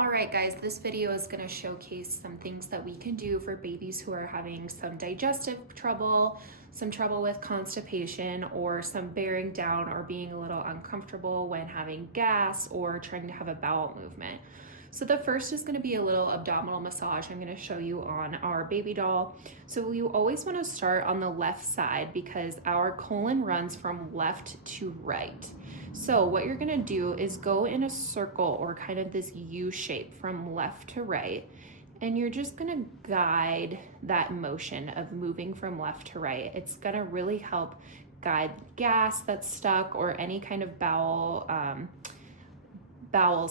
All right, guys, this video is going to showcase some things that we can do for babies who are having some digestive trouble, some trouble with constipation, or some bearing down or being a little uncomfortable when having gas or trying to have a bowel movement. So the first is going to be a little abdominal massage I'm going to show you on our baby doll. So you always want to start on the left side because our colon runs from left to right. So what you're gonna do is go in a circle or kind of this U shape from left to right, and you're just gonna guide that motion of moving from left to right. It's gonna really help guide gas that's stuck or any kind of bowels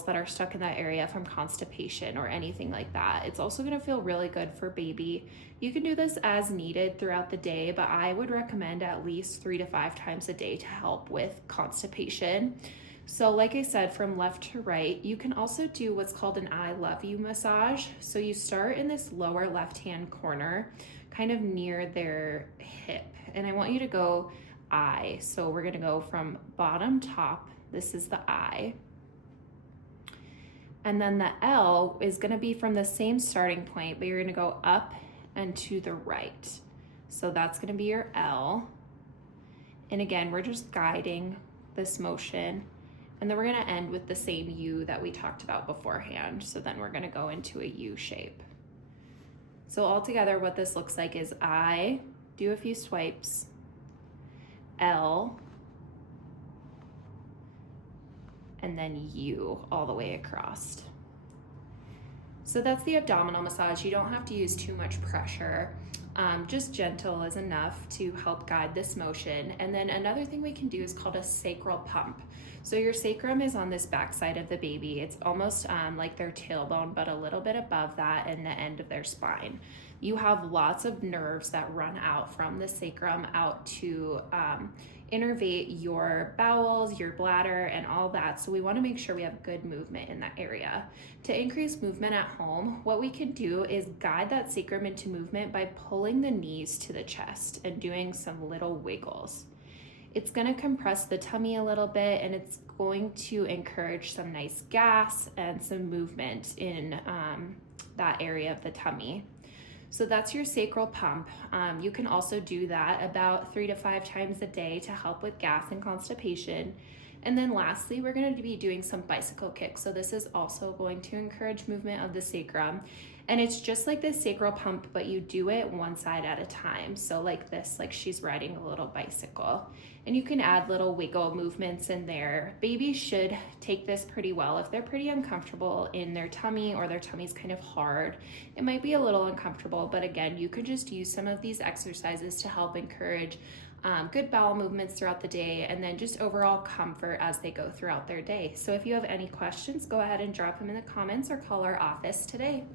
that are stuck in that area from constipation or anything like that. It's also going to feel really good for baby. You can do this as needed throughout the day, but I would recommend at least 3 to 5 times a day to help with constipation. So like I said, from left to right, you can also do what's called an I love you massage. So you start in this lower left-hand corner, kind of near their hip. And I want you to go I. So we're gonna go from bottom top, this is the I. And then the L is gonna be from the same starting point, but you're gonna go up and to the right. So that's gonna be your L. And again, we're just guiding this motion. And then we're gonna end with the same U that we talked about beforehand. So then we're gonna go into a U shape. So altogether, what this looks like is I, do a few swipes, L, and then U all the way across. So that's the abdominal massage. You don't have to use too much pressure. Just gentle is enough to help guide this motion. And then another thing we can do is called a sacral pump. So your sacrum is on this back side of the baby. It's almost like their tailbone, but a little bit above that and the end of their spine. You have lots of nerves that run out from the sacrum out to innervate your bowels, your bladder, and all that. So we want to make sure we have good movement in that area. To increase movement at home, what we can do is guide that sacrum into movement by pulling the knees to the chest and doing some little wiggles. It's going to compress the tummy a little bit, and it's going to encourage some nice gas and some movement in that area of the tummy. So that's your sacral pump. You can also do that about 3 to 5 times a day to help with gas and constipation. And then lastly, we're going to be doing some bicycle kicks. So this is also going to encourage movement of the sacrum. And it's just like this sacral pump, but you do it one side at a time. So like this, like she's riding a little bicycle. And you can add little wiggle movements in there. Babies should take this pretty well. If they're pretty uncomfortable in their tummy or their tummy's kind of hard, it might be a little uncomfortable, but again, you could just use some of these exercises to help encourage good bowel movements throughout the day, and then just overall comfort as they go throughout their day. So if you have any questions, go ahead and drop them in the comments or call our office today.